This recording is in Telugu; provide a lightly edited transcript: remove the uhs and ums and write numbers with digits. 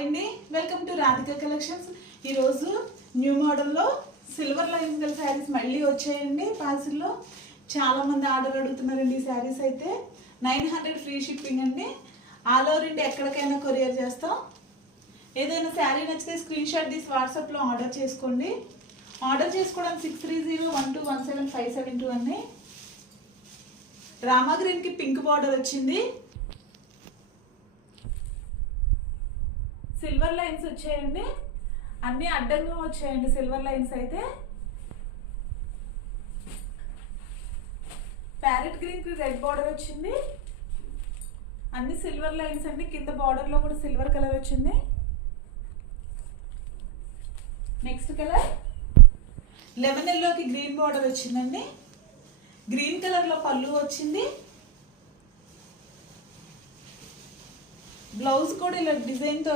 హాయ్ అండి, వెల్కమ్ టు రాధిక కలెక్షన్స్. ఈరోజు న్యూ మోడల్లో సిల్వర్ లైన్స్ గల శారీస్ మళ్ళీ వచ్చాయండి. పార్సిల్లో చాలామంది ఆర్డర్ అడుగుతున్నారండి. ఈ శారీస్ అయితే 900 ఫ్రీ షిప్పింగ్ అండి. ఆల్ ఓవర్ ఇండియా ఎక్కడికైనా కొరియర్ చేస్తాం. ఏదైనా శారీ నచ్చితే స్క్రీన్ షాట్ తీసి వాట్సాప్లో ఆర్డర్ చేసుకోండి. ఆర్డర్ చేసుకోవడానికి 6301217572 అండి. రామా గ్రీన్కి పింక్ బార్డర్ వచ్చింది. సిల్వర్ లైన్స్ వచ్చాయండి, అన్నీ అడ్డంగా వచ్చాయండి. సిల్వర్ లైన్స్ అయితే ప్యారెట్ గ్రీన్ కి రెడ్ బార్డర్ వచ్చింది. అన్ని సిల్వర్ లైన్స్ అండి. కింద బార్డర్ లో కూడా సిల్వర్ కలర్ వచ్చింది. నెక్స్ట్ కలర్ లెమన్ ఎల్లోకి గ్రీన్ బార్డర్ వచ్చిందండి. గ్రీన్ కలర్ లో పళ్ళు వచ్చింది. బ్లౌజ్ కూడా ఇలా డిజైన్ తో